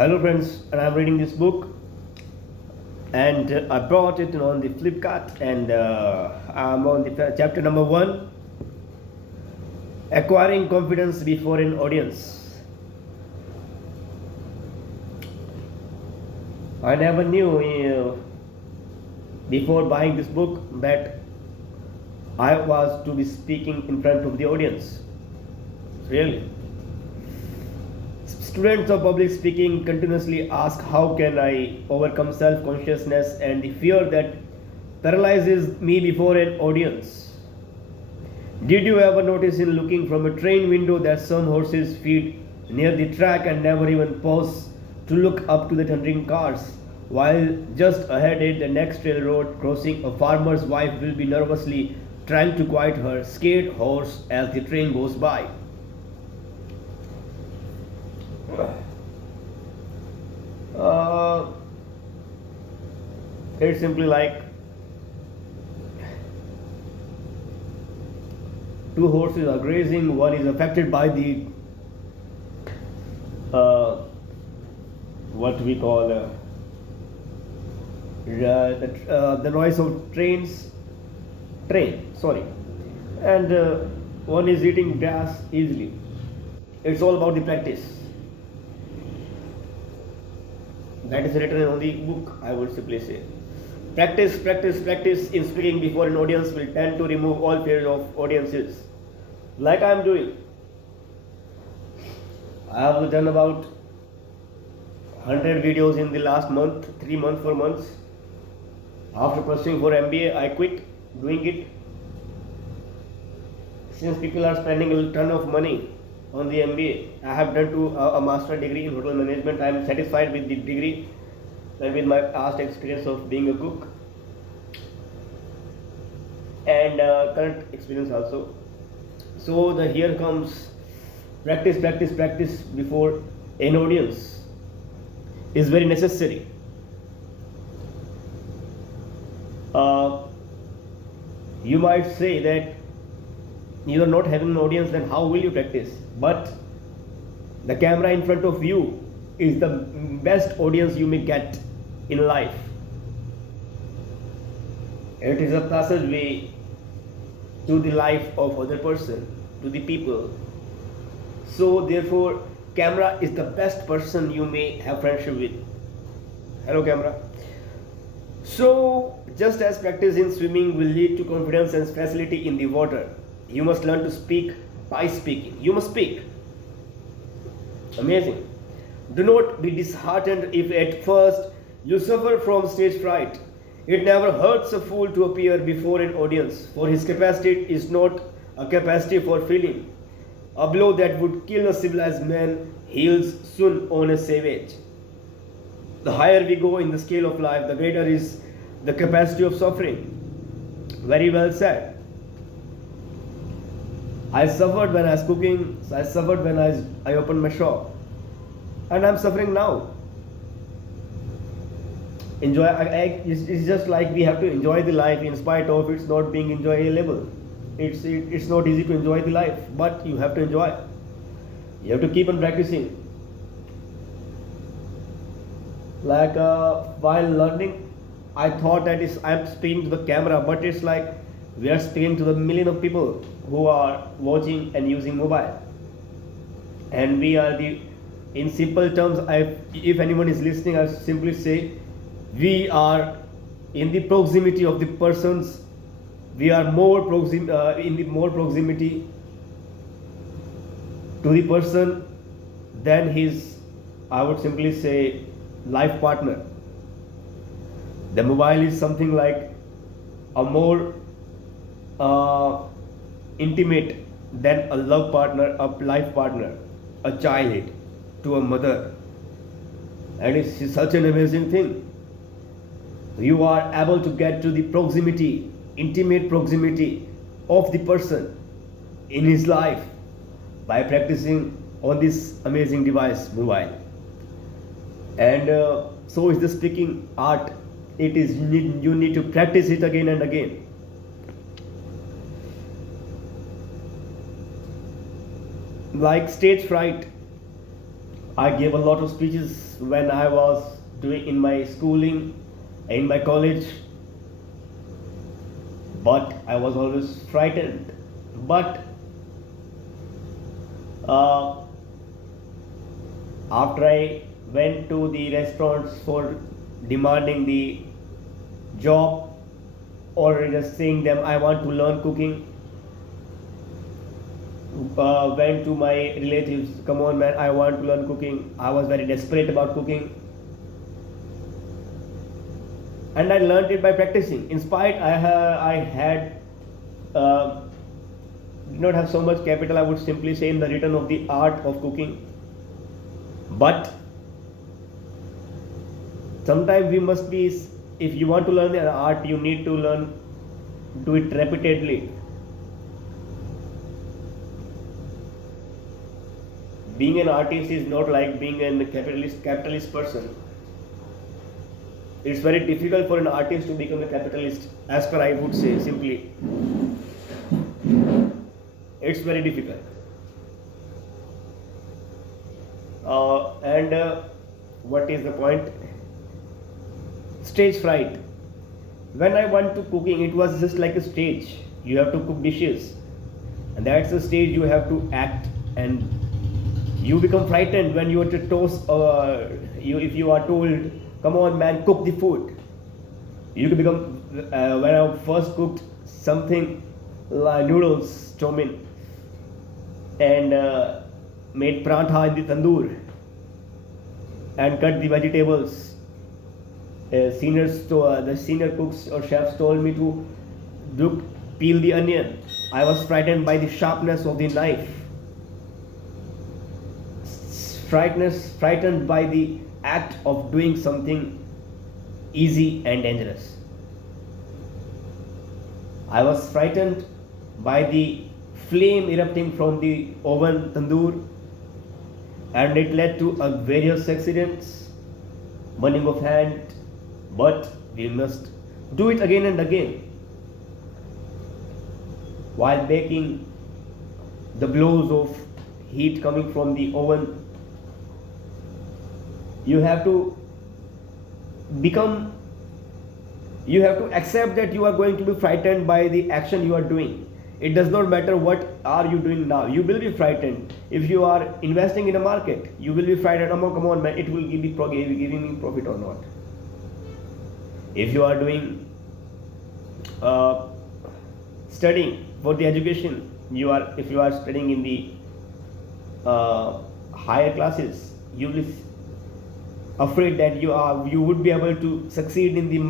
Hello friends, and I'm reading this book, and I brought it on the Flipkart, and I'm on the chapter number 1, acquiring confidence before an audience. I never knew before buying this book that I was to be speaking in front of the audience. Really. Students of public speaking continuously ask, how can I overcome self consciousness and the fear that paralyzes me before an audience? Did you ever notice in looking from a train window that some horses feed near the track and never even pause to look up to the thundering cars, while just ahead at the next railroad crossing a farmer's wife will be nervously trying to quiet her scared horse as the train goes by? Uh, it's simply like two horses are grazing. One is affected by the what we call the noise of train. Sorry, and one is eating grass easily. It's all about the practice. That is written on the book, I would simply say. Practice in speaking before an audience will tend to remove all fear of audiences. Like I am doing. I have done about 100 videos in the last month, 3 months, 4 months. After pursuing for MBA, I quit doing it. Since people are spending a ton of money on the MBA, I have done a master degree in hotel management. I am satisfied with the degree and with my past experience of being a cook and current experience also. So here comes practice before an audience is very necessary. You might say that you are not having an audience, then how will you practice? But the camera in front of you is the best audience you may get in life. It is a passageway to the life of other person, to the people. So therefore, camera is the best person you may have friendship with. Hello, camera. So just as practice in swimming will lead to confidence and facility in the water, you must learn to speak by speaking. You must speak. Amazing. Do not be disheartened if at first you suffer from stage fright. It never hurts a fool to appear before an audience, for his capacity is not a capacity for feeling. A blow that would kill a civilized man heals soon on a savage. The higher we go in the scale of life, the greater is the capacity of suffering. Very well said. I suffered when I was cooking, I suffered when I opened my shop, and I'm suffering now. It's just like we have to enjoy the life in spite of it's not being enjoyable. It's not easy to enjoy the life, but you have to enjoy. You have to keep on practicing. Like while learning, I thought that I'm speaking to the camera, but it's like we are speaking to the million of people who are watching and using mobile, and we are in simple terms, if anyone is listening, I simply say we are in the proximity of the persons. We are in the more proximity to the person than his, I would simply say, life partner. The mobile is something like a more intimate than a love partner, a life partner, a child to a mother. And it's such an amazing thing. You are able to get to the proximity, intimate proximity of the person in his life by practicing on this amazing device, mobile. And so is the speaking art. It is you need to practice it again and again. Like stage fright, I gave a lot of speeches when I was doing in my schooling, in my college, but I was always frightened. But uh, after I went to the restaurants for demanding the job or just saying them I want to learn cooking, went to my relatives, come on man, I want to learn cooking. I was very desperate about cooking, and I learned it by practicing. In spite I had uh, did not have so much capital, I would simply say, in the return of the art of cooking. But sometimes we must be, if you want to learn an art, you need to do it repeatedly. Being an artist is not like being a capitalist person. It's very difficult for an artist to become a capitalist, as per I would say simply. It's very difficult. And what is the point? Stage fright. When I went to cooking, it was just like a stage. You have to cook dishes, and that's the stage you have to act, and you become frightened when you are to toast. If you are told, "Come on, man, cook the food," you can become. When I first cooked something like noodles, chow mein, and made prantha in the tandoor and cut the vegetables. The senior cooks or chefs told me to peel the onion. I was frightened by the sharpness of the knife. Frightened by the act of doing something easy and dangerous. I was frightened by the flame erupting from the oven tandoor, and it led to various accidents, burning of hand. But we must do it again and again. While baking, the blows of heat coming from the oven, you have to accept that you are going to be frightened by the action you are doing. It does not matter what are you doing now, you will be frightened. If you are investing in a market, you will be frightened. Oh, come on man, it will giving me profit or not. If you are doing studying for the education, if you are studying in the higher classes, you will be afraid that you would be able to succeed in the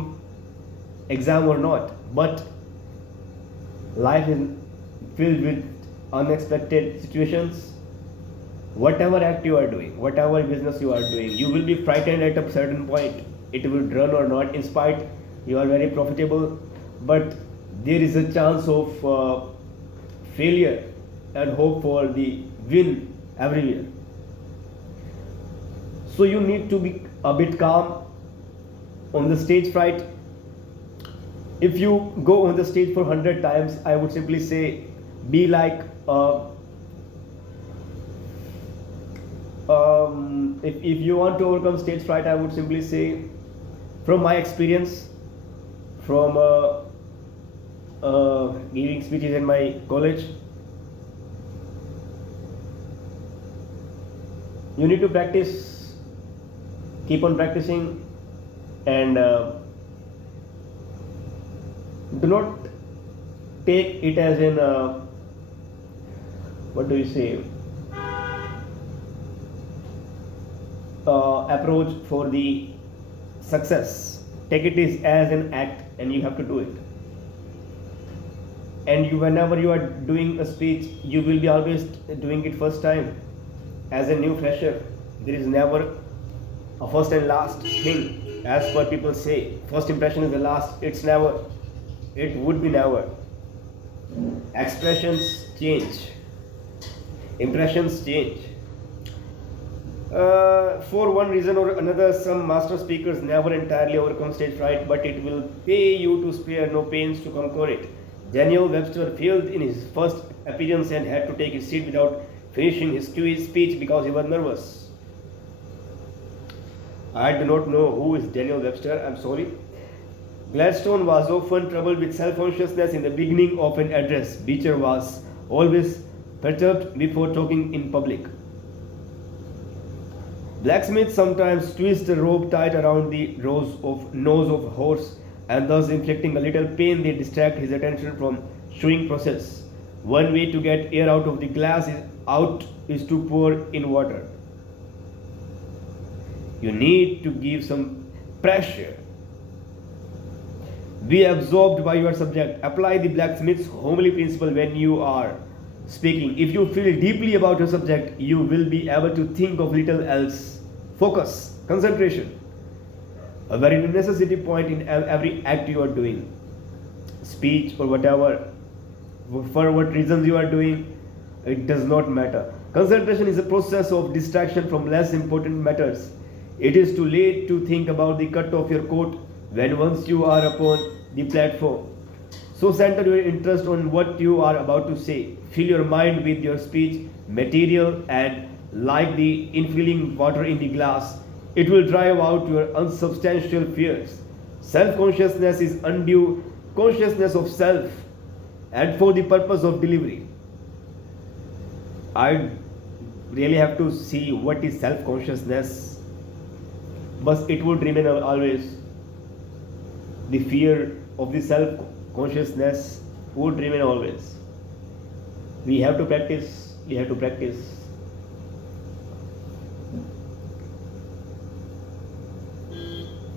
exam or not. But life is filled with unexpected situations. Whatever act you are doing, whatever business you are doing, you will be frightened at a certain point. It will run or not. In spite you are very profitable, but there is a chance of failure and hope for the win everywhere. So you need to be a bit calm on the stage fright. If you go on the stage for 100 times, I would simply say be like if you want to overcome stage fright, I would simply say, from my experience, from giving speeches in my college, you need to practice, keep on practicing, and do not take it as in what do you say, approach for the success. Take it as an act, and you have to do it. And whenever you are doing a speech, you will be always doing it first time. As a new fresher, there is never a first and last thing. As per people say, first impression is the last. It's never. It would be never. Expressions change. Impressions change. For one reason or another, some master speakers never entirely overcome stage fright, but it will pay you to spare no pains to conquer it. Daniel Webster failed in his first appearance and had to take his seat without finishing his speech because he was nervous. I do not know who is Daniel Webster, I'm sorry. Gladstone was often troubled with self-consciousness in the beginning of an address. Beecher was always perturbed before talking in public. Blacksmiths sometimes twist a rope tight around the nose of a horse, and thus inflicting a little pain they distract his attention from chewing process. One way to get air out of the glass is to pour in water. You need to give some pressure. Be absorbed by your subject. Apply the blacksmith's homely principle when you are speaking. If you feel deeply about your subject, you will be able to think of little else. Focus, concentration, a very necessity point in every act you are doing, speech or whatever, for what reasons you are doing, it does not matter. Concentration is a process of distraction from less important matters. It is too late to think about the cut of your coat when once you are upon the platform. So center your interest on what you are about to say. Fill your mind with your speech material, and like the infilling water in the glass, it will drive out your unsubstantial fears. Self-consciousness is undue consciousness of self and for the purpose of delivery. I really have to see what is self-consciousness, but it would remain always. The fear of the self-consciousness would remain always. We have to practice.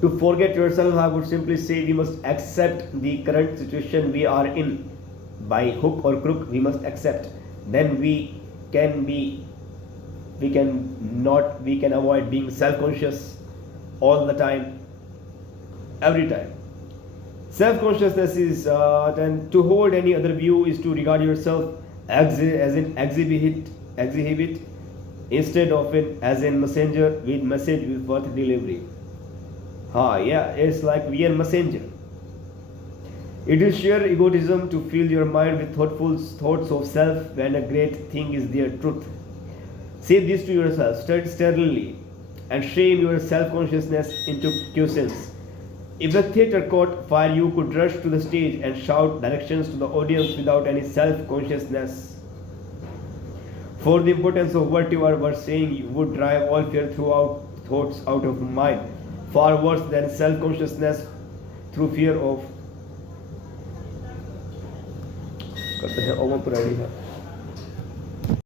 To forget yourself, I would simply say we must accept the current situation we are in. By hook or crook, we must accept. Then we can avoid being self-conscious all the time, every time. Self-consciousness is then to hold any other view is to regard yourself as an exhibit instead of as a messenger with message with worth delivery. It's like we are messenger. It is sheer egotism to fill your mind with thoughtful thoughts of self when a great thing is their truth. Say this to yourself sternly and shame your self-consciousness into quiescence. If the theatre caught fire, you could rush to the stage and shout directions to the audience without any self-consciousness. For the importance of what you were saying would drive all fear throughout thoughts out of mind, far worse than self-consciousness through fear of. करते हैं ओम पुराणी है